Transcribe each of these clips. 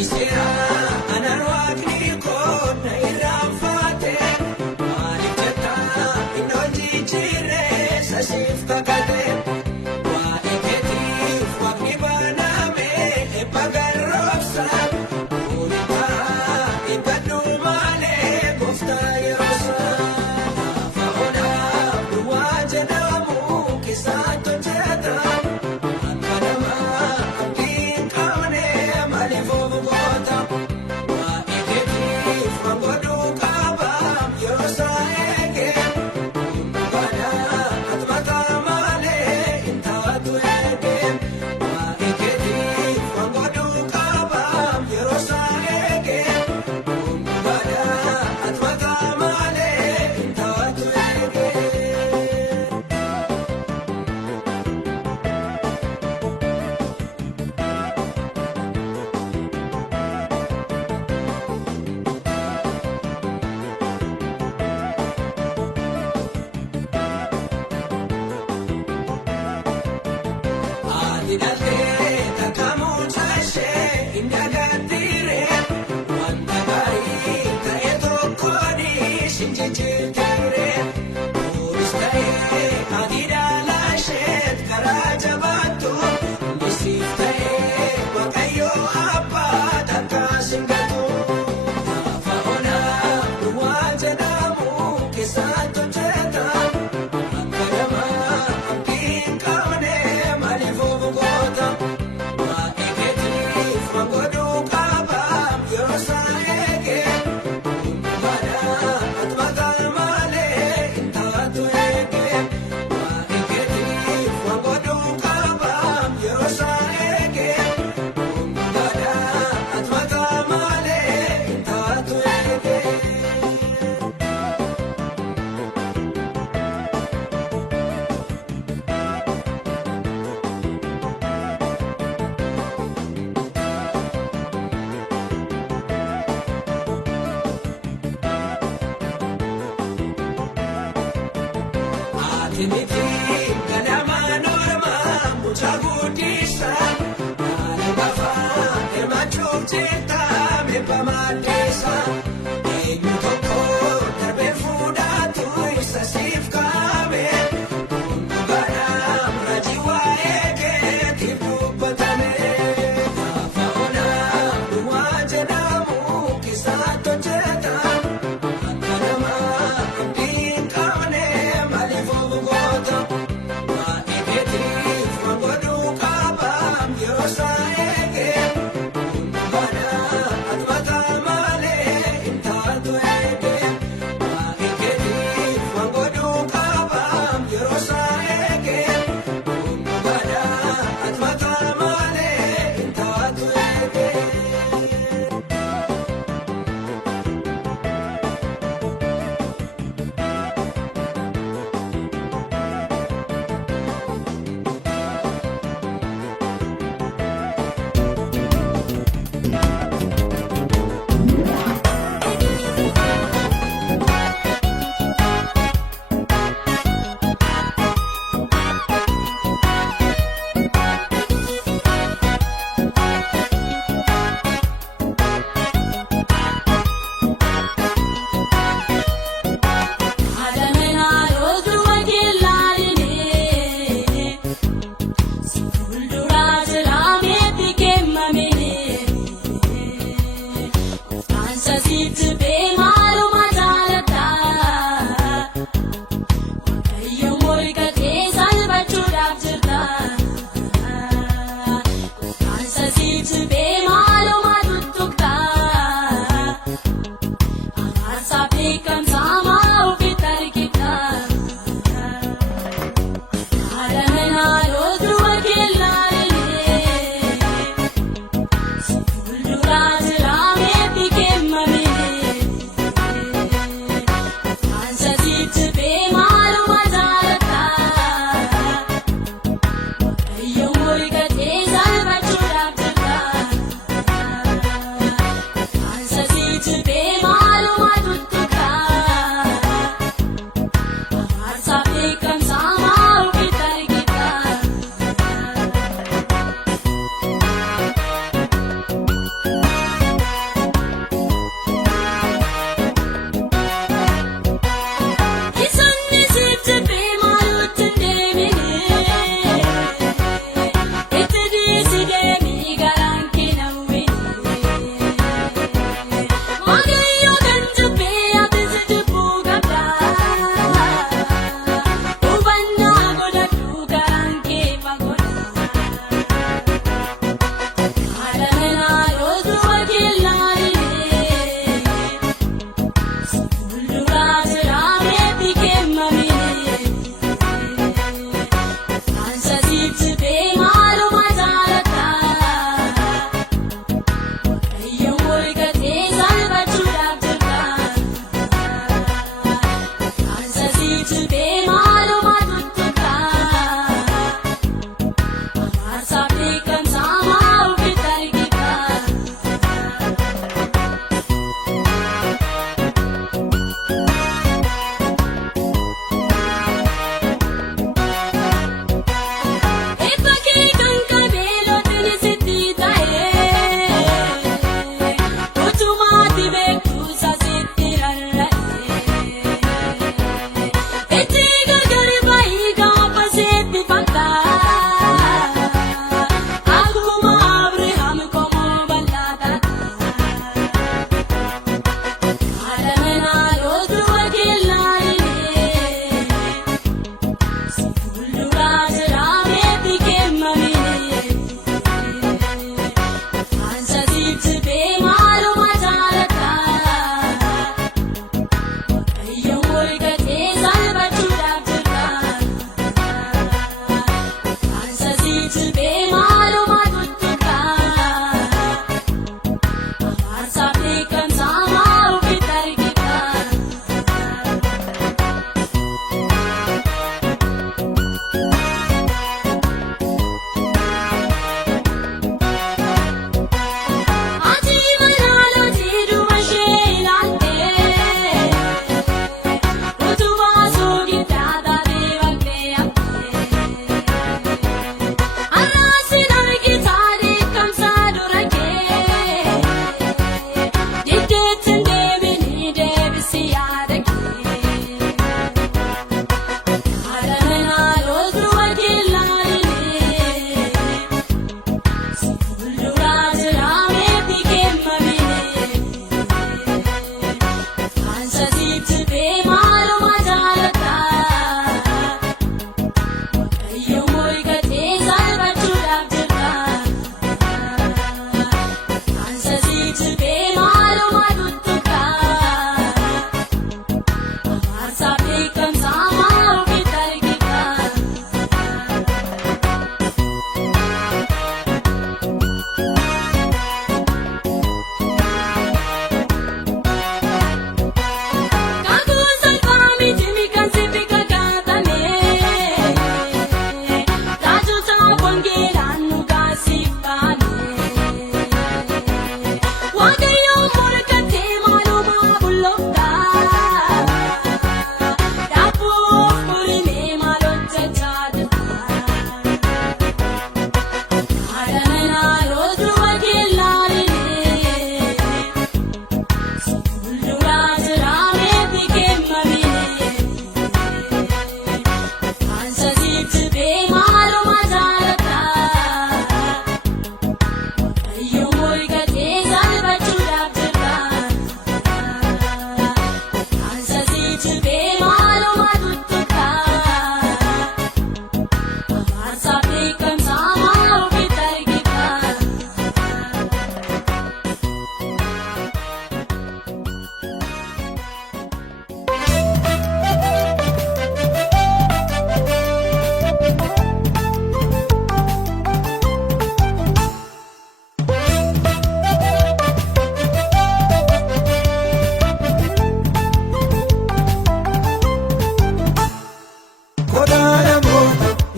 Isera anarwaakni koona irraanfaate maaliif jetta innooti jirre sasiif kakate waa'ee keetiif waaqni baname ebba garroobsa kuulitaa eebbadhu malee gooftaa yeroosa lafa onaaf duwwaa jedhamu keessaan hojjeta. Dinalee takkaamuu taashee hin dagaatire wanta gaarii ta'e tokkooni shinjijjiirre kunis ta'ee ati dhaalaasheet karaa jabaattu misiif ta'ee waaqayyoo abbaa takkaa singatu lafa onaa duwwaa jedhamu keessaan hojjeta. Timiti ganama norma mucaa guddisa haala gafaa hirmaachuuf jecha meebba maaddeessa eenyu tokko darbee fuudhaatu isa siif kaa'ame hundubaadhaan raajii waa'ee keetiif dubbatame lafa onaa duwwaa jedhamu keessaatti hojjeta. Yeroo saayee hundubaadhaan ati mataa malee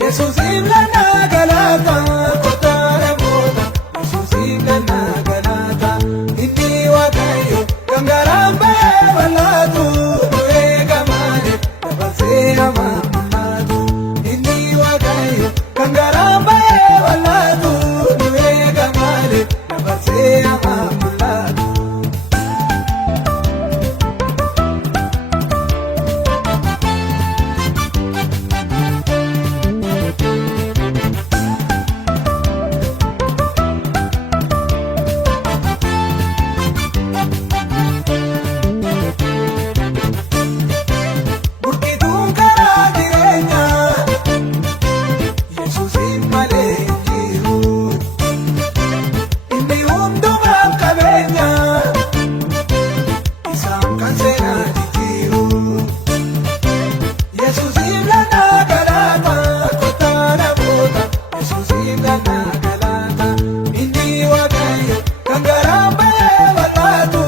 Yesuusiif lanna galata kottaara moota Yesuusiif lanna galata inni waaqayyo kan garaan ba'ee bal'aatu nu eega malee dabarsee hamaa mul'atu inni waaqayyo kan garaan ba'ee bal'aatu nu eega malee dabarsee hamaa mul'atu. Burqituun karaa jireenyaa Yesuusiin malee hin jiru inni hundumaan qabeenya isaan kan seenaa jijjiiru Yesuusiif lanna galata kottaa namoota Yesuusiif lanna galata inni waaqayyo kan garaan ba'ee bal'aatu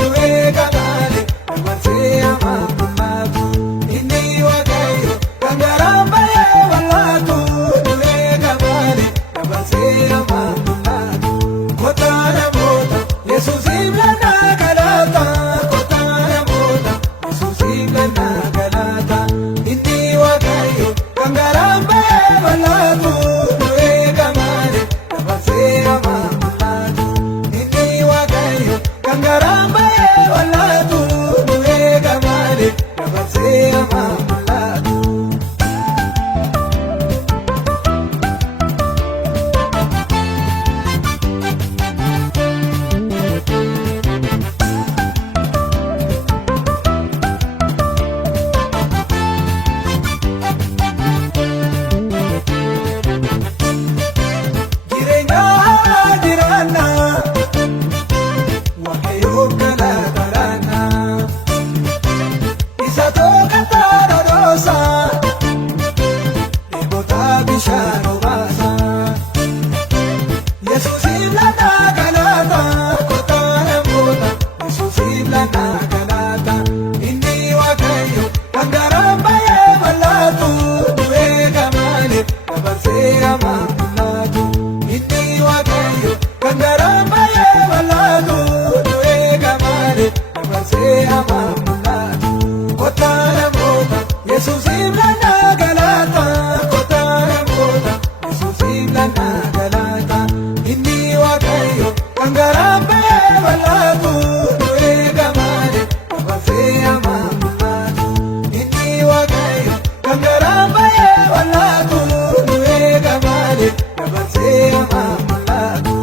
nu eega malee dabarsee hamaa mul'atu inni waaqayyo kan garaan ba'ee bal'aatu nu eega malee dabarsee hamaa mul'atu kottaa namoota Yesuusiif lanna galata kottaa namoota Yesuusiif lanna galata inni waaqayyo kan garaan ba'ee bal'aatu nu eega malee dabarsee hamaa mul'atu inni waaqayyo kan garaan ba'ee bal'aatu nu eega malee dabarsee hamaa mul'atu. Jireenya haaraa jiraanna waaqayyoof galata laanna isa tokko taadhodhoosa dheebota bishaan obaasa Yesuusiif lanna galata kottaa namoota Yesuusiif lanna galata inni waaqayyo kan garaan ba'ee bal'aatu nu eega malee dabarsee hamaa mul'atu inni waaqayyo kan garaan ba'ee bal'aatu nu eega malee dabarsee hamaa mul'atu kottaa namoota Yesuusiif lanna galata kottaa namoota Yesuusiif lanna galata inni waaqayyo kan garaan ba'ee bal'aatu nu eega malee dabarsee hamaa mul'atu inni waaqayyo kan garaan ba'ee bal'aatu nu eega malee dabarsee hamaa mul'atu.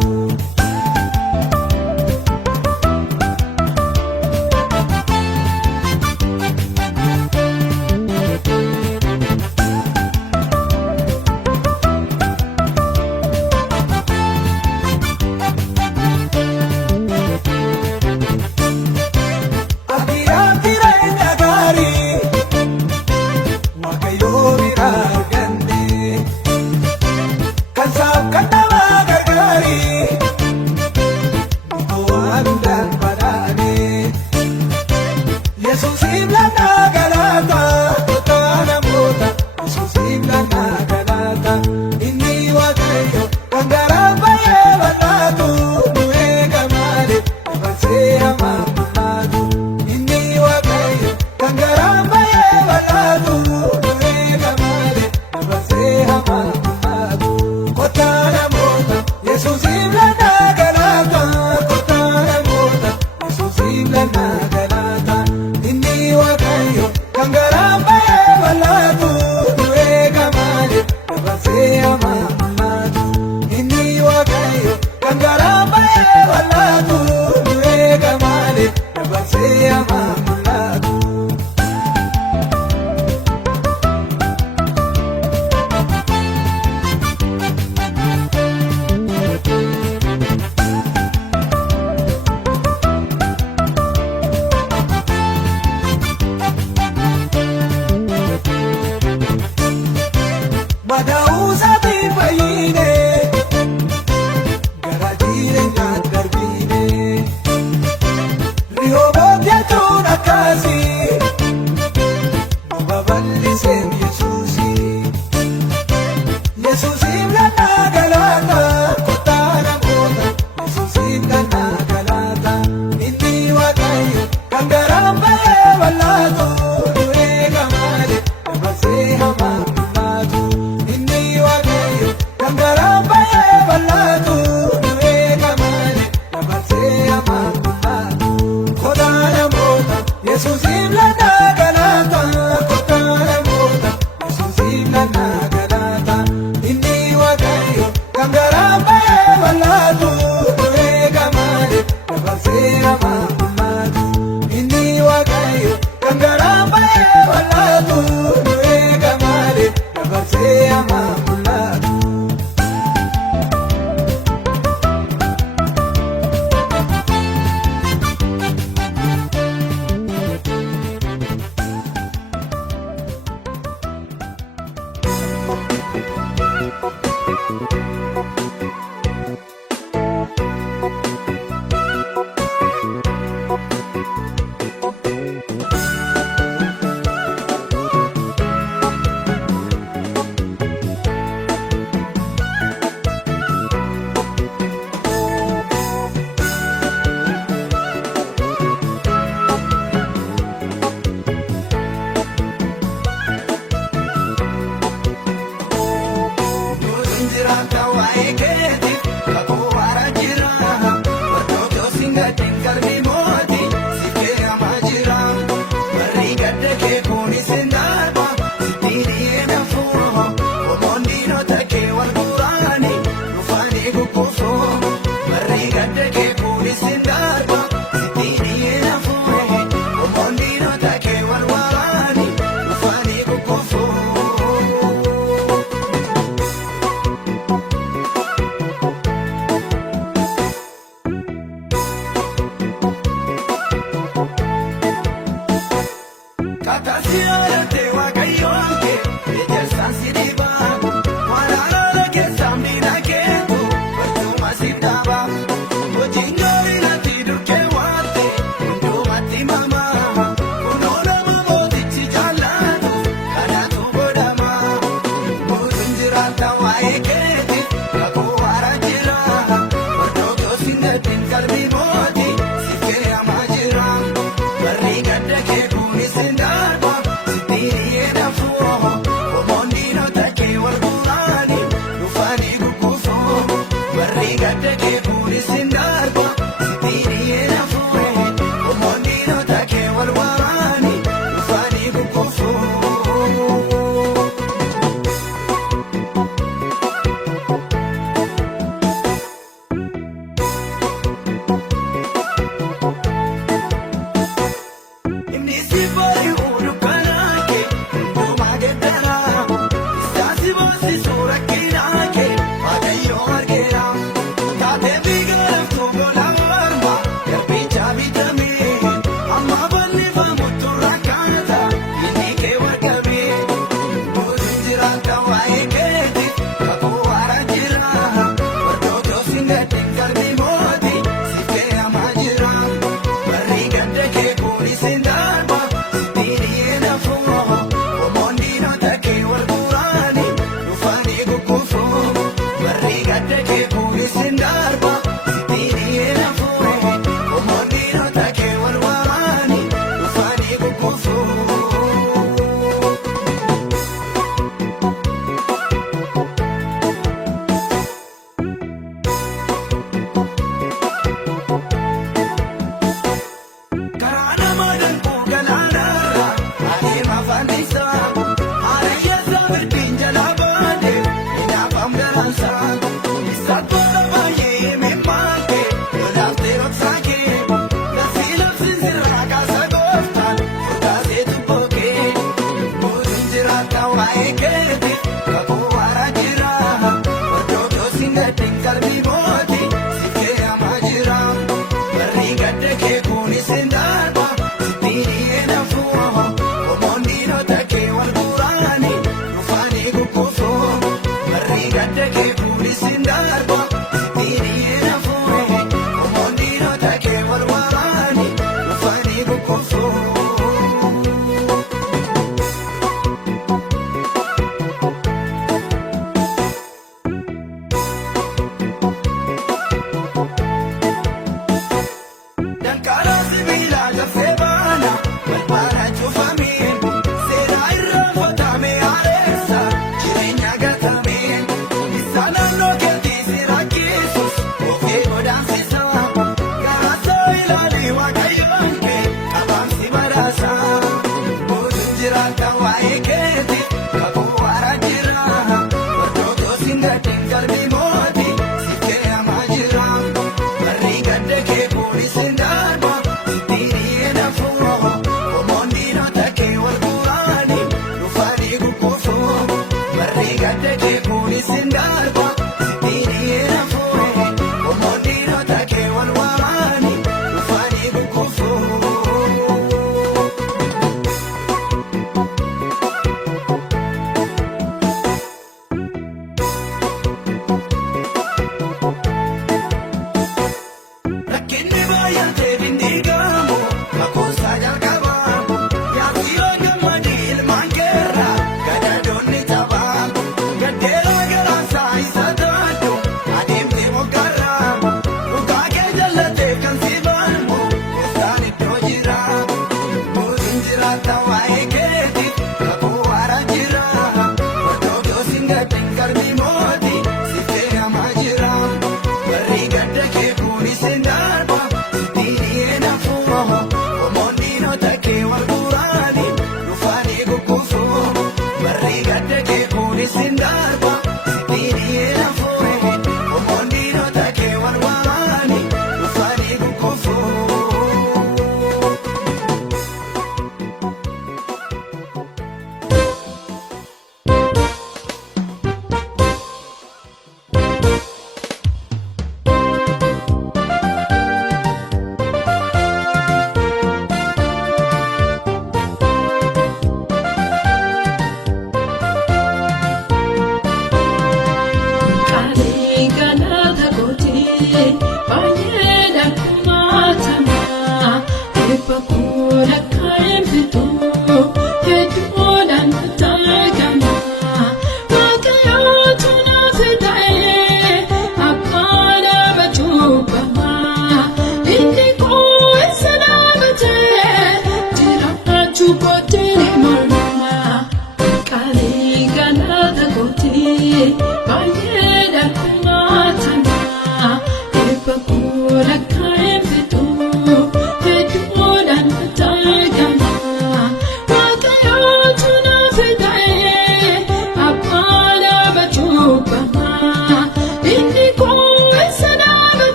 Thank you.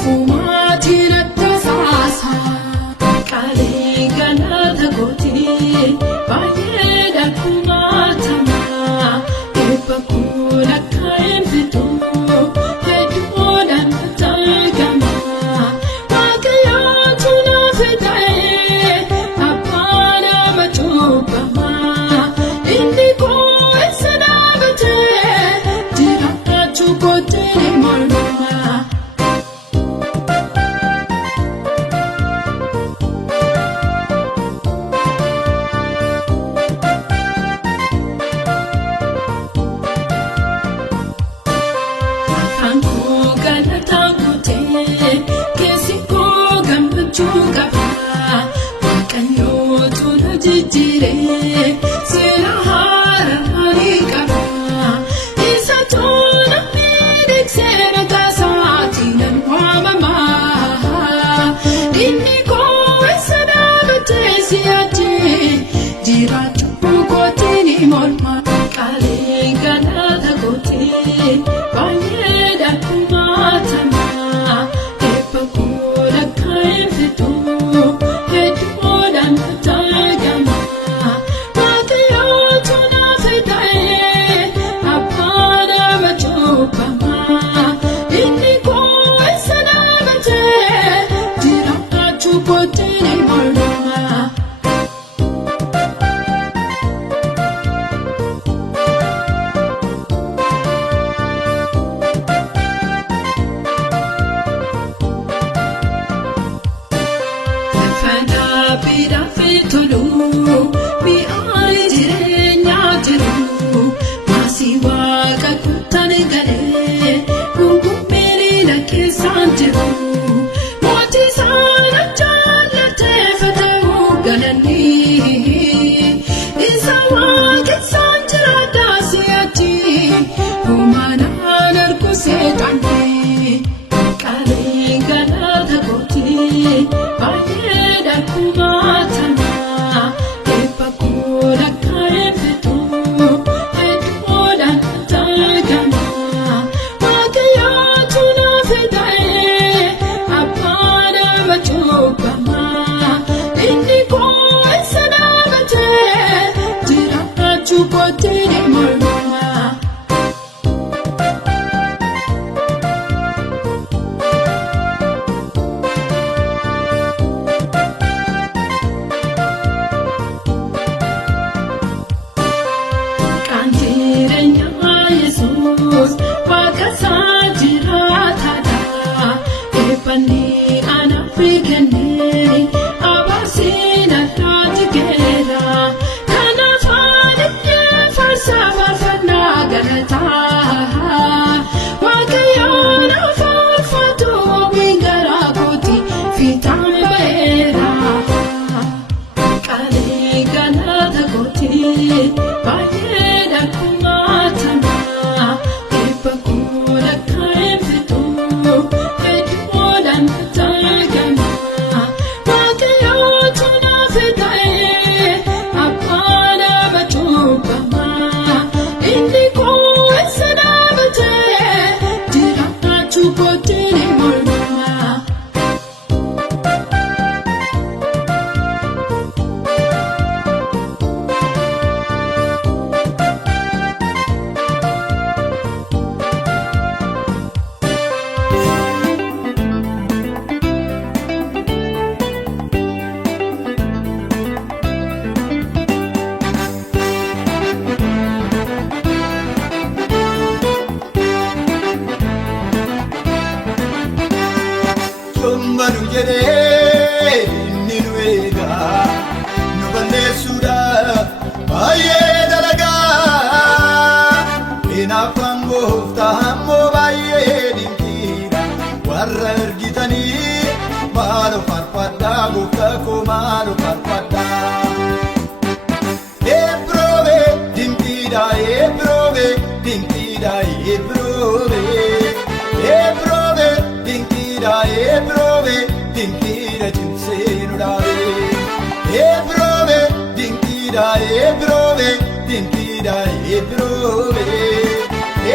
ofumaatiin adda saasa qaalee galata gootii baay'ee dhalkumaatama eebba kun akka hin fitu hedduudhaan argama waaqayyootu naaf ta'e abbaa nama cubbama inni koo isa dhaabate jiraachuu kootiin morma.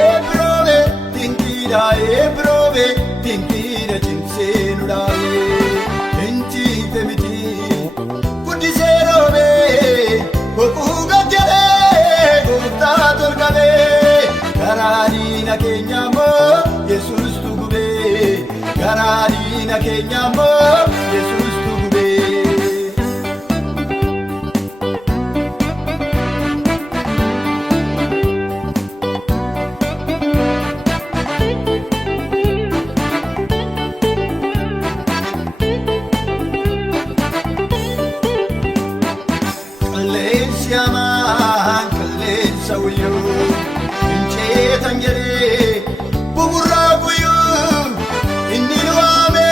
Ebrove, tinki da ebrove, tinki da cimse keenya immoo Yesuustu gubee garaa diina keenya immoo Yesuustu gubee. Qilleensi hamaan qilleensa guyyuu finceetan jedhee buburraa guyyuu inni nu waame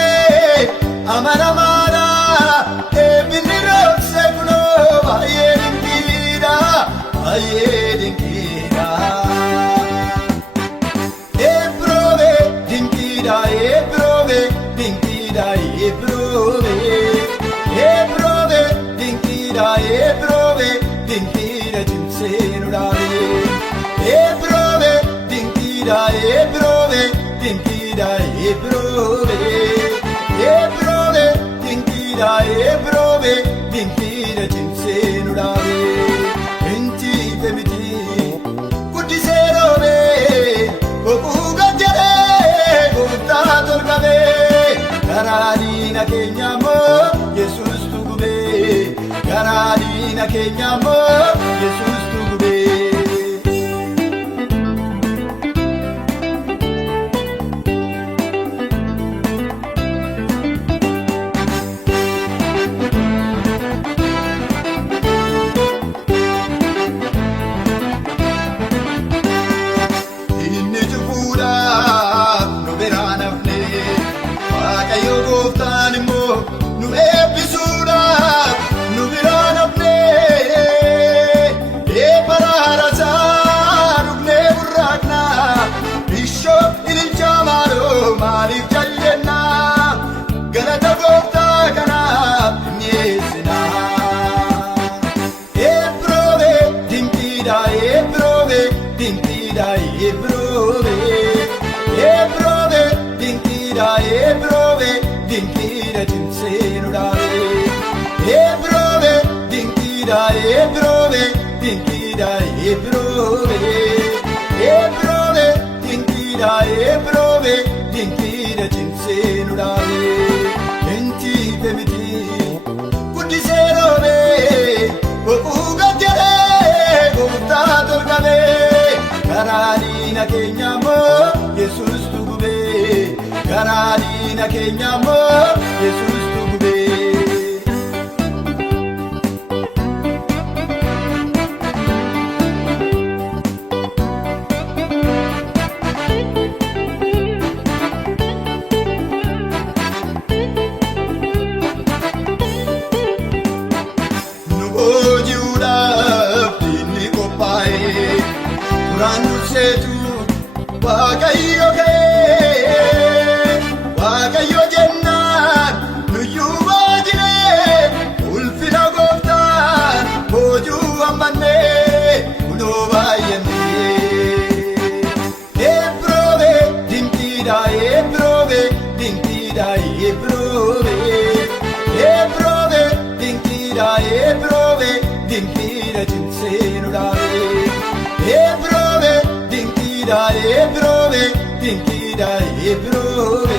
amanamaadha eebbinni dhoksee kunoo baay'ee dinqiidha baay'ee dinqiidha. Eebbiroobe dinqiidha eebbiroobe dinqiidha eebbiroobe eebbiroobe dinqiidha eebbiroobe dinqiidha cimsee nu dhaabe. Eebbiroobe dinqiidha eebbiroobe dinqiidha eebbiroobe eebbiroobe dinqiidha eebbiroobe dinqiidha cimsee nu dhaabe. Intiife miti guddisee roobe boquu gajjadhee gooftaa tolqabe garaa diina keenya immoo Yesuustu gubee garaa diina keenya immoo Yesuustu gubee. Waaqayyo gooftaan immoo nu eebbisuudhaaf nu biraan hafnee eebba raarasaa dhugnee burraaqnaa bishoo ililchaa maaloo maaliif jallennaa galata gooftaa kanaaf dhiyeessinaa. Eebbiroobe dinqiidha eebbiroobe dinqiidha eebbiroobe eebbiroobe dinqiidha eebbiroobe dinqiidha cimsee nu dhaabe. Eebbiroobe dinqiidha eebbiroobe dinqiidha eebbiroobe eebbiroobe dinqiidha eebbiroobe dinqiidha cimsee nu dhaabe. Intiife miti guddisee roobe boquu gajjadhee gooftaa tolqabe garaa diina keenya immoo Yesuustu gubee garaa diina keenya immoo Yesuustu gubee. Nu booji'uudhaaf diinni qophaa'e duraan durseetu Waaqayyo ka'ee Waaqayyo jennaan nuyyuu boojinee ulfina gooftaan boojuu hammannee kunoo baay'annee. Eebbiroobe dinqiidha eebbiroobe dinqiidha eebbiroobe eebbiroobe dinqiidha eebbiroobe dinqiidha cimsee nu dhaabe. Eebbiroobe dinqiidha eebbiroobe dinqiidha eebbiroobe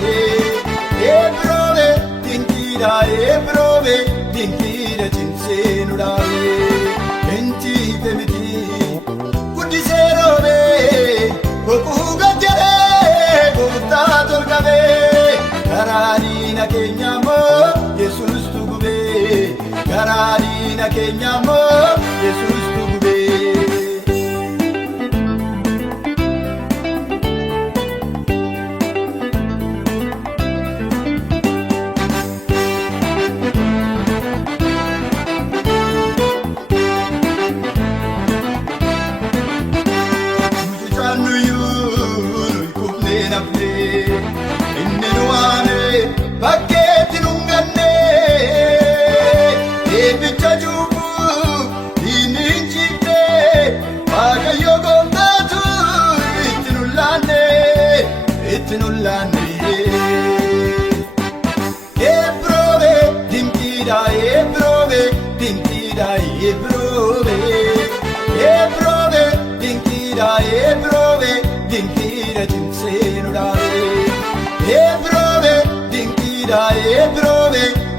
eebbiroobe dinqiidha eebbiroobe dinqiidha cimsee nu dhaabe. Intiife miti guddisee roobe boquu gajjadhee gooftaa tolqabe garaa diina keenya immoo Yesuustu gubee garaa diina keenya immoo Yesuustu gubee. Inni nu waame bakkeetti nu ganne eebbicha cuubbuu diinni hin ciifne Waaqayyo gooftaatu itti nu laanne itti nu laanne. Eebbiroobe dinqiidha eebbiroobe dinqiidha eebbiroobe eebbiroobe dinqiidha eebbiroobe dinqiidha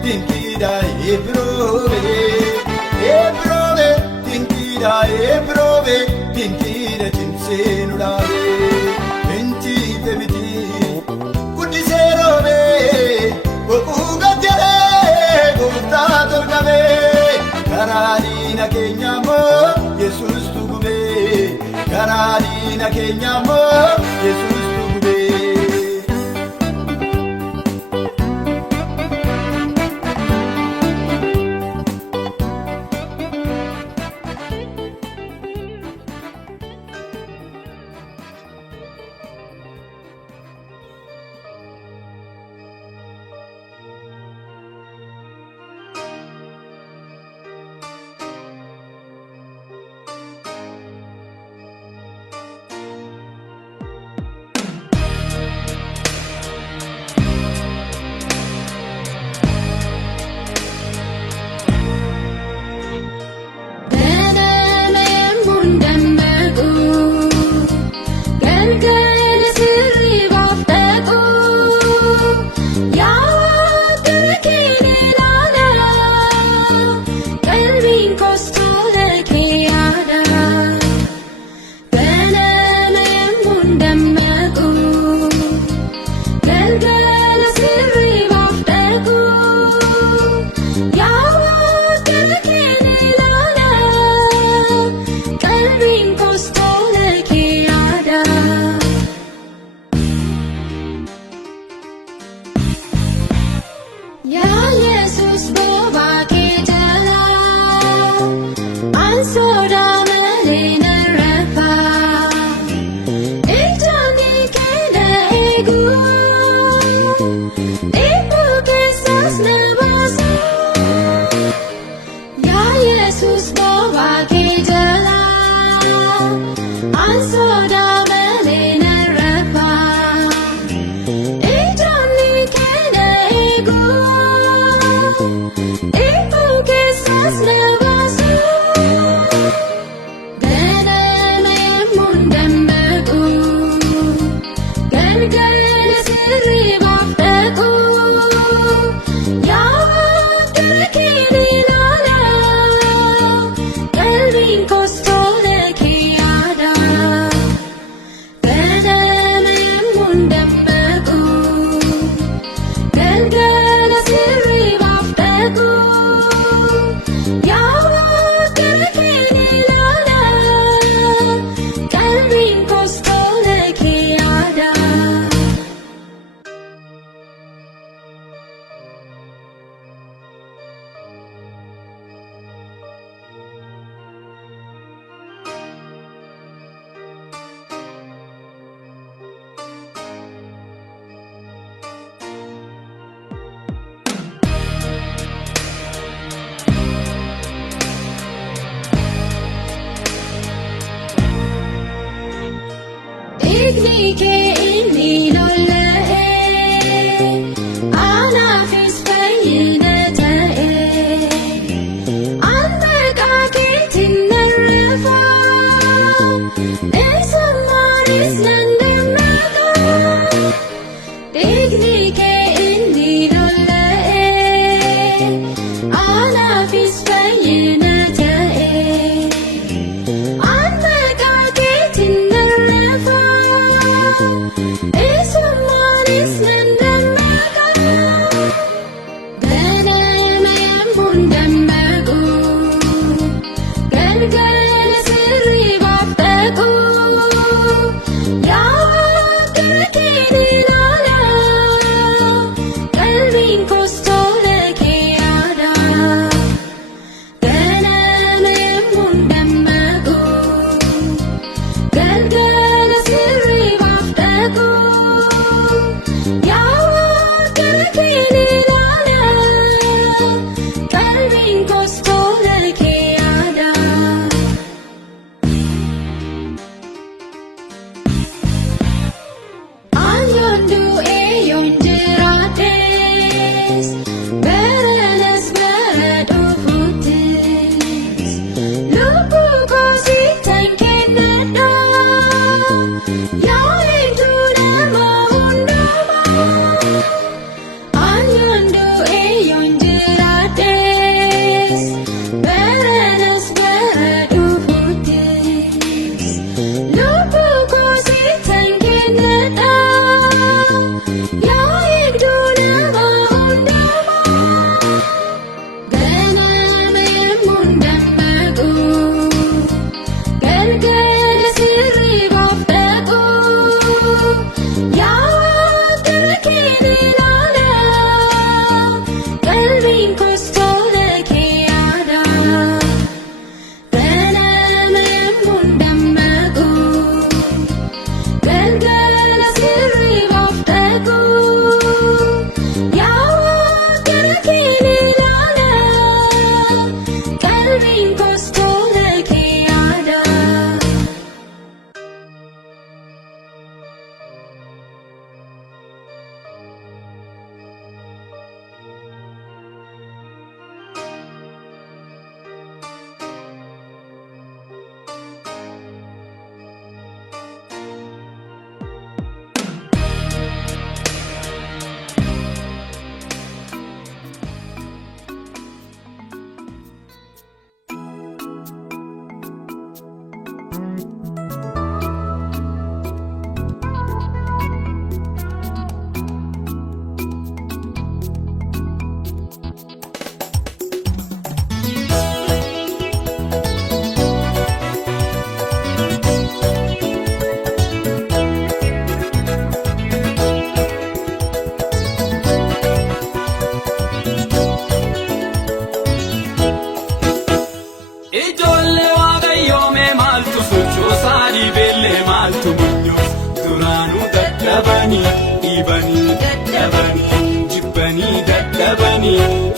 dinkiidha ebrove dinkiidha ebrove dinkiidha cimsee dhaabe injite miti guddisee roobe boquu gajjalee gooftaa tolkame karaa diina keenya immoo Yesuus tugube karaa diina keenya immoo Yesuus tugube.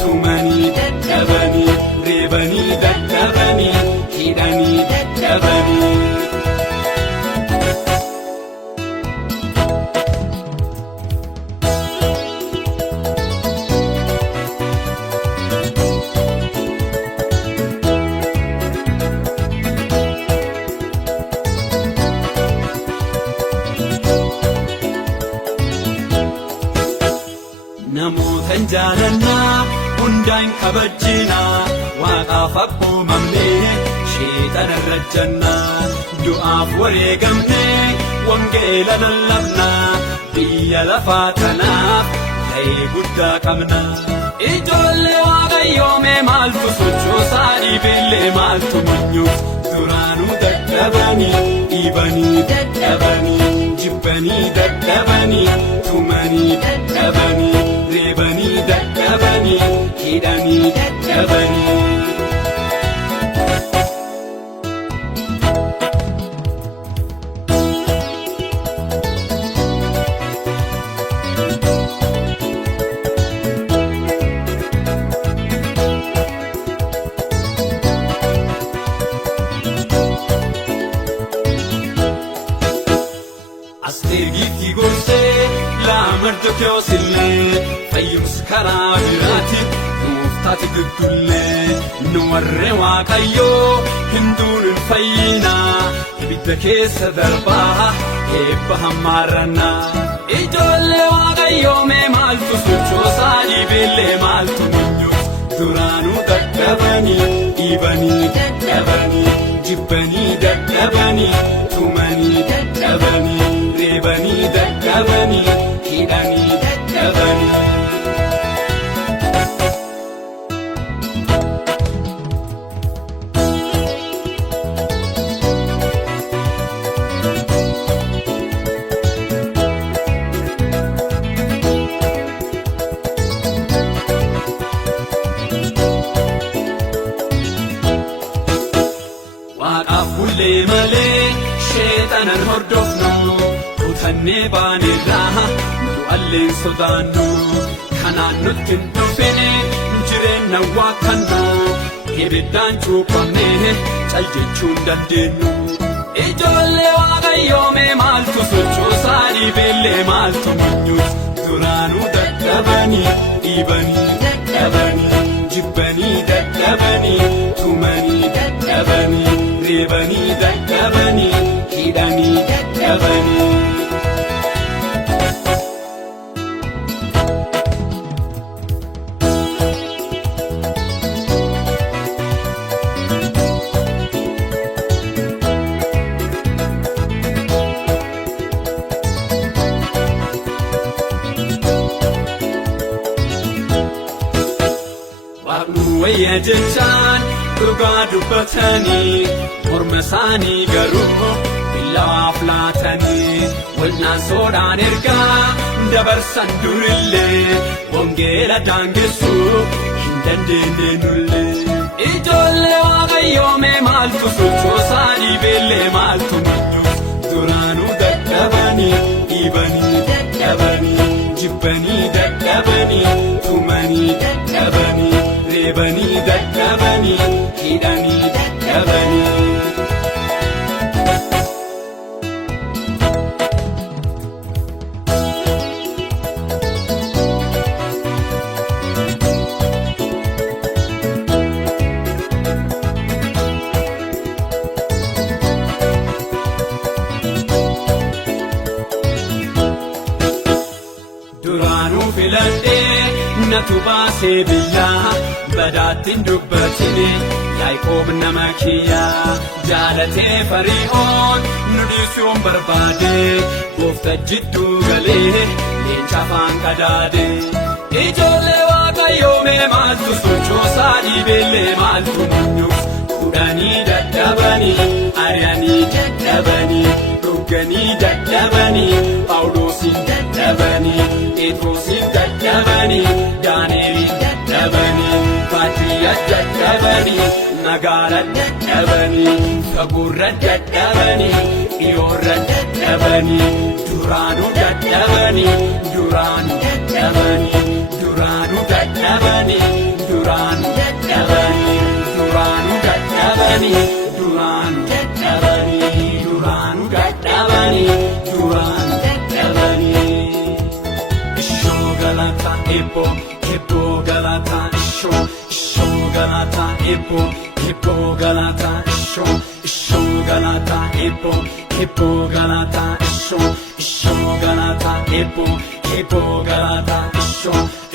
tumanii dadhabanii reebanii dadhabanii hidhanii dadhabanii. Namootan jaalannaa hundaan kabajjinaa waaqaaf abboomamnee sheexana irra jannaa du'aaf wareegamnee wangeela lallabnaa biyya lafaa tanaaf ta'ee guddaa qabna. Ijoollee Waaqayyoomee maaltu sochoosaa dhiibillee maaltu munyuuf duraanuu dadhabanii dhiibanii dadhabanii jibbanii dadhabanii tumanii dadhabanii reebanii dadhabanii hidhanii dadhabanii. Asteergiitti gorsee Mardokyoos illee fayyumsi karaa biraatti nuuftaati guddullee nu warree Waaqayyoo hinduun hin fayyinaa ibidda keessa darbaa eebba hammaarrannaa. Ijoollee Waaqayyoomee maaltu sochoosaa dhiibillee maaltu munyuuf duraanuu dadhabanii dhiibanii dadhabanii jibbanii dadhabanii tumanii dadhabanii reebanii dadhabanii hidhanii dadhabanii. Waaqaaf bullee malee sheexanan hordofnu kutannee baaneerraa du'alleen sodaannu kanaan nutti hin dhufine jireenya waaqannu ibiddaan cuuqamnee cal jechuu hin dandeenyu. Ijoollee Waaqayyoomee maaltu sochoosaa dhiibillee maaltu munyuuf duraanuu dadhabanii dhiibanii dadhabanii jibbanii dadhabanii tumanii dadhabanii reebanii dadhabanii hidhanii dadhabanii. Waaqnu wayya jechaan dhugaa dubbatanii morma isaanii garuu billawaaf laatanii walnaan soodhaan ergaa dabarsan durillee wangeela daangessuu hin dandeenye nullee. Ijoollee Waaqayyoomee maaltu sochoosaa dhiibillee maaltu munyuuf duraanuu dadhabanii dhiibanii dadhabanii jibbanii dadhabanii tumanii dadhabanii reebanii dadhabanii hidhanii dadhabanii. Duraanuu filadhee natu baasee biyyaa badaattiin dubbatine Yaaqoob nama kiyyaa jaalatee Fari'oon nu dhiisuun barbaade goofta jidduu galee leenca afaan qadaade. Ijoollee Waaqayyoomee maaltu sochoosaa dhiibillee maaltu munyuuf kudhanii dadhabanii ari'anii dadhabanii dhugganii dadhabanii Phaawulosin dadhabanii Phexrosin dadhabanii Daani'elin dadhabanii Paatiriyaa dadhabanii Nagaara dadhabanii Fagoorra dadhabanii Dhiyoorra dadhabanii Duraanuu dadhabanii Duraanuu dadhabanii Duraanuu dadhabanii ebo ebo galata isho galata ebo galata isho galata ebo galata isho galata ebo galata isho